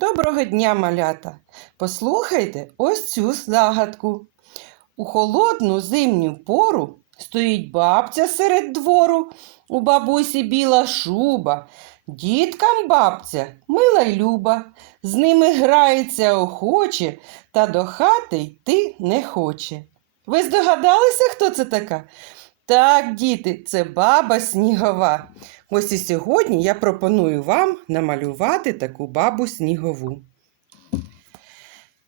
Доброго дня, малята! Послухайте ось цю загадку. У холодну зимню пору стоїть бабця серед двору, у бабусі біла шуба. Діткам бабця мила й люба, з ними грається охоче, та до хати йти не хоче. Ви здогадалися, хто це така? Так, діти, це баба снігова. Ось і сьогодні я пропоную вам намалювати таку бабу снігову.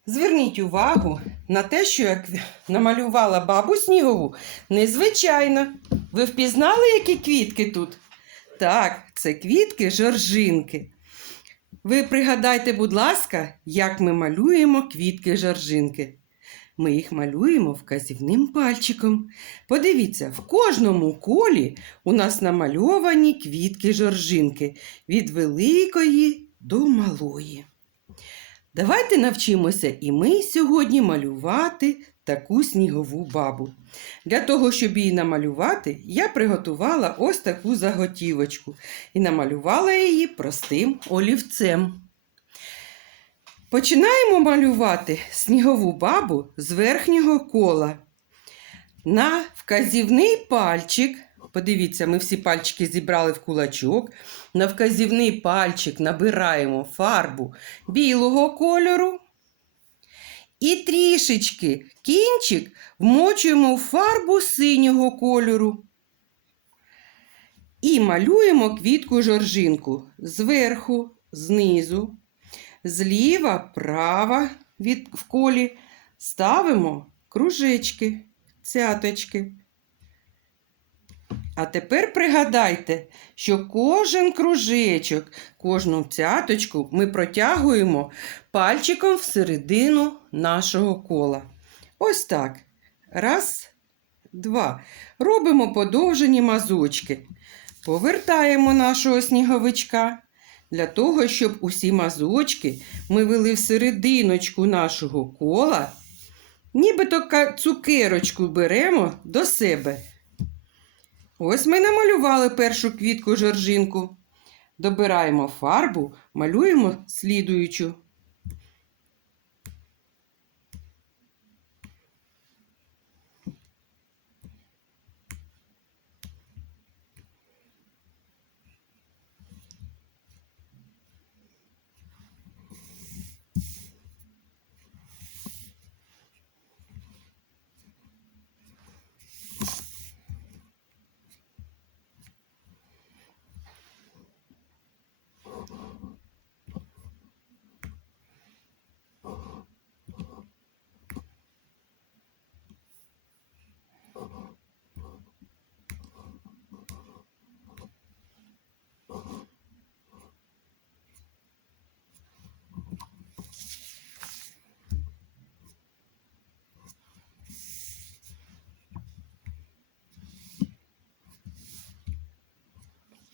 Зверніть увагу на те, що я намалювала бабу снігову незвичайно. Ви впізнали, які квітки тут? Так, це квітки жоржинки. Ви пригадайте, будь ласка, як ми малюємо квітки жоржинки. Ми їх малюємо вказівним пальчиком. Подивіться, в кожному колі у нас намальовані квітки жоржинки від великої до малої. Давайте навчимося і ми сьогодні малювати таку снігову бабу. Для того, щоб її намалювати, я приготувала ось таку заготівочку і намалювала її простим олівцем. Починаємо малювати снігову бабу з верхнього кола. На вказівний пальчик, подивіться, ми всі пальчики зібрали в кулачок. На вказівний пальчик набираємо фарбу білого кольору. І трішечки кінчик вмочуємо в фарбу синього кольору. І малюємо квітку жоржинку зверху, знизу, зліва, права від в колі ставимо кружечки, цяточки. А тепер пригадайте, що кожен кружечок, кожну цяточку ми протягуємо пальчиком всередину нашого кола. Ось так. Раз, два. Робимо подовжені мазочки. Повертаємо нашого сніговичка. Для того, щоб усі мазочки ми вели всерединочку нашого кола, нібито цукерочку беремо до себе. Ось ми намалювали першу квітку жоржинку. Добираємо фарбу, малюємо слідуючу.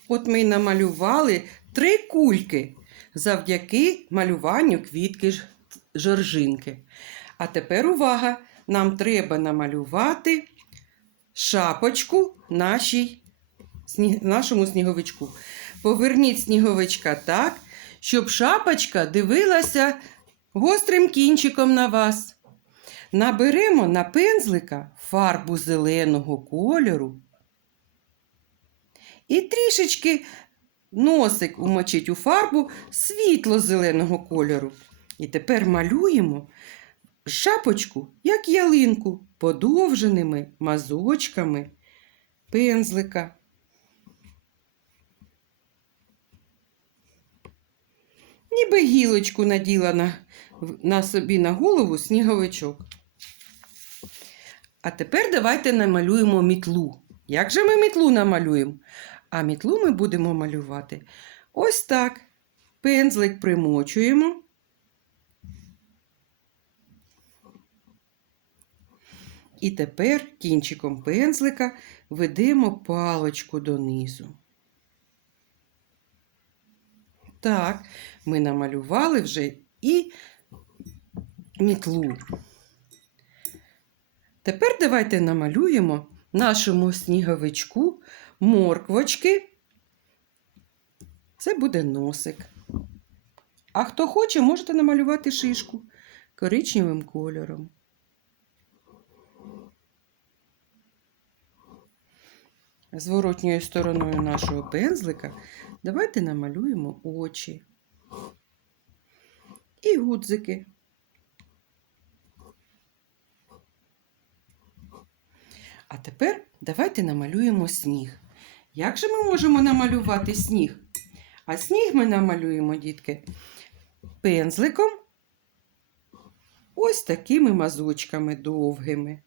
От ми й намалювали три кульки завдяки малюванню квітки жоржинки. А тепер увага! Нам треба намалювати шапочку нашій, нашому сніговичку. Поверніть сніговичка так, щоб шапочка дивилася гострим кінчиком на вас. Наберемо на пензлика фарбу зеленого кольору і трішечки носик умочить у фарбу світло-зеленого кольору. І тепер малюємо шапочку, як ялинку, подовженими мазочками пензлика. Ніби гілочку наділа на, на собі на голову сніговичок. А тепер давайте намалюємо мітлу. Як же ми мітлу намалюємо? А мітлу ми будемо малювати ось так. Пензлик примочуємо. І тепер кінчиком пензлика ведемо палочку донизу. Так, ми намалювали вже і мітлу. Тепер давайте намалюємо нашому сніговичку морквочки. Це буде носик. А хто хоче, можете намалювати шишку коричневим кольором. Зворотньою стороною нашого пензлика давайте намалюємо очі і гудзики. А тепер давайте намалюємо сніг. Як же ми можемо намалювати сніг? А сніг ми намалюємо, дітки, пензликом ось такими мазочками довгими.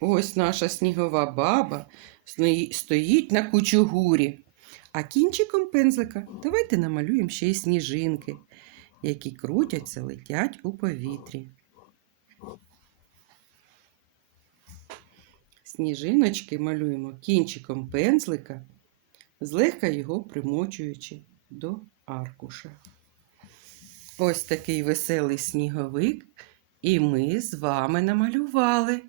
Ось наша снігова баба стоїть на кучугурі. А кінчиком пензлика давайте намалюємо ще й сніжинки, які крутяться, летять у повітрі. Сніжиночки малюємо кінчиком пензлика, злегка його примочуючи до аркуша. Ось такий веселий сніговик, і ми з вами намалювали.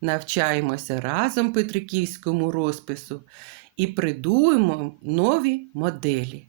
Навчаємося разом Петриківському розпису і придумуємо нові моделі.